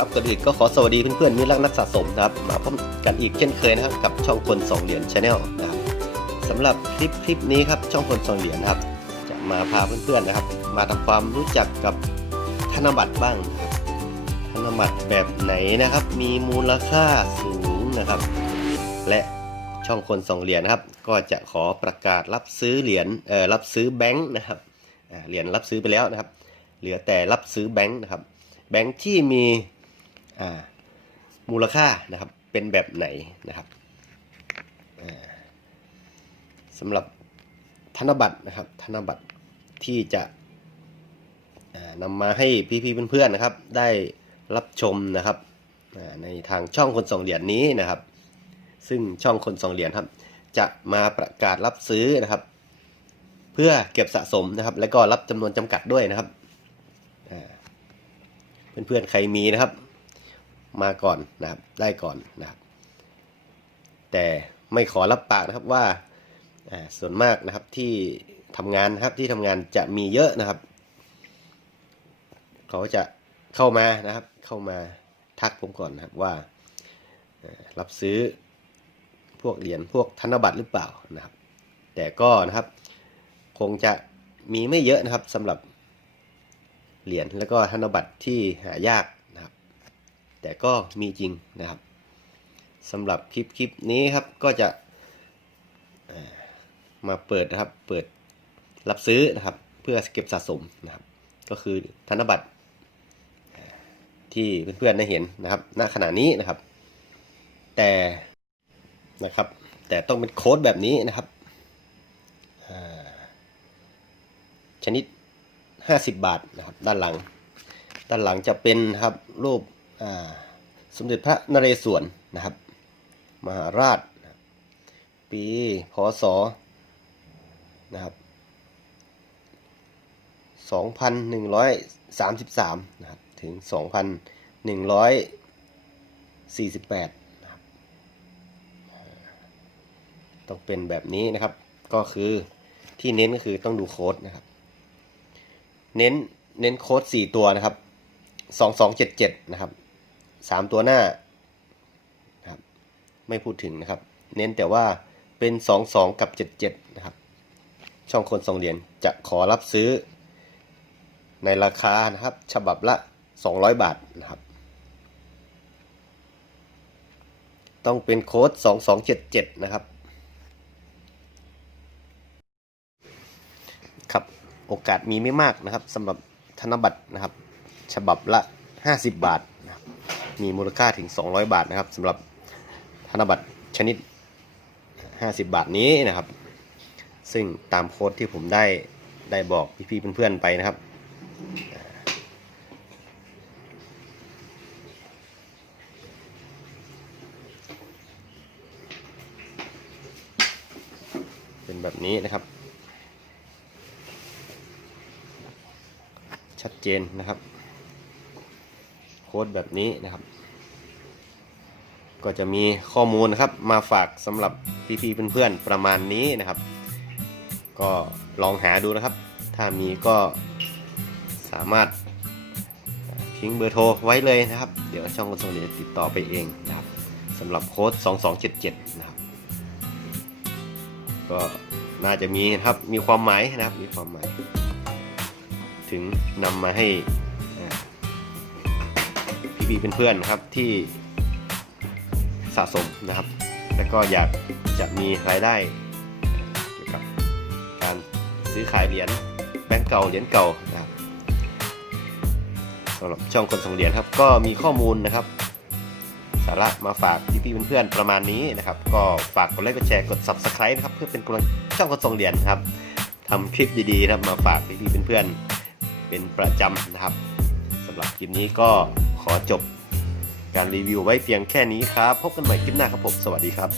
ครับก่อนอื่นก็ขอสวัสดีเพื่อนๆมิตรรักนักสะสมนะครับ มาพบกันอีกเช่นเคยนะครับ กับช่องคนสองเหรียญชาแนลนะครับสำหรับคลิปคลิปนี้ครับช่องคนสองเหรียญนะครับ จะมาพาเพื่อนๆนะครับ มาทำความรู้จักกับธนบัตรบ้างนะครับธนบัตรแบบไหนนะครับ มีมูลค่าสูงนะครับ และช่องคนสองเหรียญนะครับ ก็จะขอประกาศรับซื้อเหรียญเอ่อรับซื้อแบงค์นะครับเหรียญรับซื้อไปแล้วนะครับ เหลือแต่รับซื้อแบงค์นะครับแบงค์ที่มี มูลค่านะครับเป็นแบบไหนนะครับสำหรับธนบัตรนะครับ ธนบัตรที่จะนำมาให้พี่ๆเพื่อนๆนะครับ ได้รับชมนะครับในทางช่องคนสองเหรียญนี้นะครับ ซึ่งช่องคนสองเหรียญครับ จะมาประกาศรับซื้อนะครับ เพื่อเก็บสะสมนะครับ และก็รับจำนวนจำกัดด้วยนะครับเพื่อนๆใครมีนะครับ มาก่อนนะครับ ได้ก่อนนะครับ แต่ไม่ขอรับปากนะครับว่าส่วนมากนะครับที่ทำงานนะครับที่ทำงานจะมีเยอะนะครับ เขาจะเข้ามานะครับ เข้ามาทักผมก่อนนะครับว่ารับซื้อพวกเหรียญพวกธนบัตรหรือเปล่านะครับ แต่ก็นะครับ คงจะมีไม่เยอะนะครับสำหรับเหรียญแล้วก็ธนบัตรที่หายาก แต่ก็มีจริงนะครับสำหรับคลิปคลิปนี้ครับก็จะมาเปิดนะครับเปิดรับซื้อนะครับ เพื่อเก็บสะสมนะครับ ก็คือธนบัตรเอ่อที่เพื่อนๆได้เห็นนะครับณขณะนี้นะครับ แต่นะครับ แต่ต้องเป็นโค้ดแบบนี้นะครับชนิด 50 บาทนะครับ ด้านหลัง ด้านหลังจะเป็นครับรูป สมเด็จพระนเรศวรนะครับ มหาราช ปีพศนะครับ2,133นะครับถึง 2,148นะครับต้องเป็นแบบนี้นะครับก็คือที่เน้นก็คือต้องดูโค้ดนะครับ เน้นเน้นโค้ด4 ตัวนะครับ 2277 นะครับ 3ตัวหน้านะครับไม่พูดถึงนะครับ เน้นแต่ว่าเป็น22กับ77นะครับ ช่องคนส่งเหรียญจะขอรับซื้อ ในราคานะครับ ฉบับละ200บาทนะครับ ต้องเป็นโค้ด2277นะครับครับโอกาสมีไม่มากนะครับสำหรับธนบัตรนะครับ ฉบับละ 50 บาทนะครับ มีมูลค่าถึง 200 บาทนะครับสำหรับธนบัตรชนิด 50 บาทนี้นะครับ ซึ่งตามโค้ดที่ผมได้ได้บอกพี่ๆเพื่อนๆไปนะครับเป็นแบบนี้นะครับ ชัดเจนนะครับ โค้ดแบบนี้นะครับ ก็จะมีข้อมูลนะครับมาฝากสำหรับพี่ๆเพื่อนๆประมาณนี้นะครับ ก็ลองหาดูนะครับ ถ้ามีก็สามารถทิ้งเบอร์โทรไว้เลยนะครับ เดี๋ยวช่องคนส่งเดี๋ยวติดต่อไปเองนะครับสำหรับโค้ด 2277 นะครับ ก็น่าจะมีนะครับ มีความหมายนะครับ มีความหมาย ถึงนำมาให้ พี่ๆเพื่อนๆนะครับที่สะสมนะครับ แล้วก็อยากจะมีรายได้เกี่ยวกับการซื้อขายเหรียญแบงก์เก่าเหรียญเก่านะครับสำหรับช่องคนส่งเหรียญครับ ก็มีข้อมูลนะครับ สาระมาฝากพี่ๆเพื่อนๆประมาณนี้นะครับ ก็ฝากกดไลค์กดแชร์กด subscribe นะครับเพื่อเป็นกำลังช่องคนส่งเหรียญนะครับทำคลิปดีๆนะครับมาฝากพี่ๆเพื่อนๆเป็นประจำนะครับสำหรับคลิปนี้ก็ ขอจบการรีวิวไว้เพียงแค่นี้ครับ พบกันใหม่คลิปหน้าครับผม สวัสดีครับ